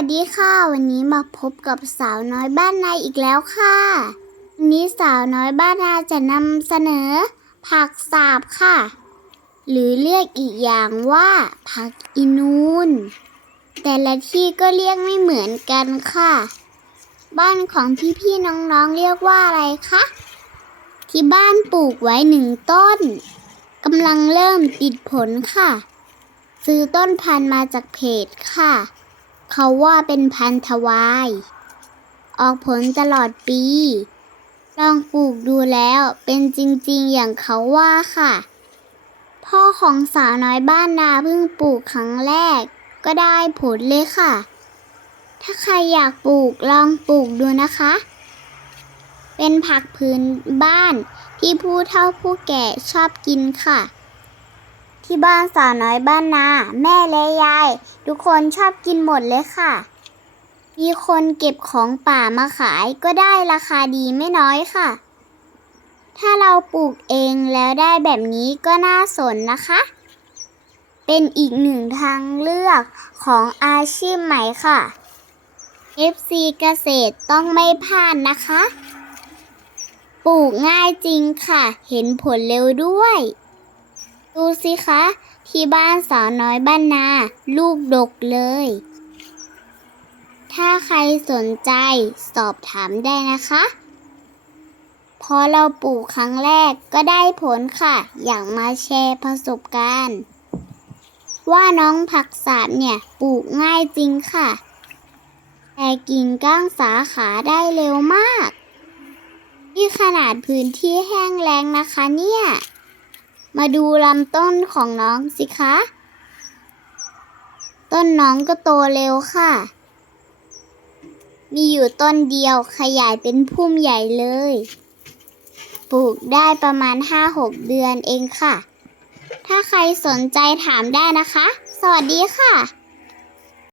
วัสดีค่ะ วันนี้มาพบกับสาวน้อยบ้านนาอีกแล้วค่ะวันนี้สาวน้อยบ้านนาจะนำเสนอ ผักสาบค่ะ หรือเรียกอีกอย่างว่า ผักอินูนแต่ละที่ก็เรียกไม่เหมือนกันค่ะ บ้านของพี่ๆน้องๆเรียกว่าอะไรคะที่บ้านปลูกไว้หนึ่งต้นกำลังเริ่มติดผลค่ะ ซื้อต้นพันธุ์มาจากเพจค่ะ เขาว่าเป็นพันธุ์ทวาย ออกผลตลอดปี ลองปลูกดูแล้วเป็นจริงๆอย่างเขาว่าค่ะ พ่อของสาวน้อยบ้านนาเพิ่งปลูกครั้งแรก ก็ได้ผลเลยค่ะ ถ้าใครอยากปลูกลองปลูกดูนะคะ เป็นผักพื้นบ้านที่ผู้เฒ่าผู้แก่ชอบกินค่ะ ที่บ้านสาวน้อยบ้านนา แม่และยาย ทุกคนชอบกินหมดเลยค่ะ มีคนเก็บของป่ามาขายก็ได้ราคาดีไม่น้อยค่ะ ถ้าเราปลูกเองแล้วได้แบบนี้ก็น่าสนนะคะ เป็นอีกหนึ่งทางเลือกของอาชีพใหม่ค่ะ FC เกษตรต้องไม่พลาดนะคะ ปลูกง่ายจริงค่ะ เห็นผลเร็วด้วย ดูสิคะ ที่บ้านสาวน้อยบ้านนา ลูกดกเลย ถ้าใครสนใจสอบถามได้นะคะ พอเราปลูกครั้งแรกก็ได้ผลค่ะ อยากมาแชร์ประสบการณ์ ว่าน้องผักสาบเนี่ยปลูกง่ายจริงค่ะ แต่กิ่งก้างสาขาได้เร็วมาก นี่ขนาดพื้นที่แห้งแล้งนะคะเนี่ย มาดูลำต้นของน้องสิคะ ต้นน้องก็โตเร็วค่ะ มีอยู่ต้นเดียวขยายเป็นพุ่มใหญ่เลย ปลูกได้ประมาณ 5-6 เดือนเองค่ะ ถ้าใครสนใจถามได้นะคะ สวัสดีค่ะ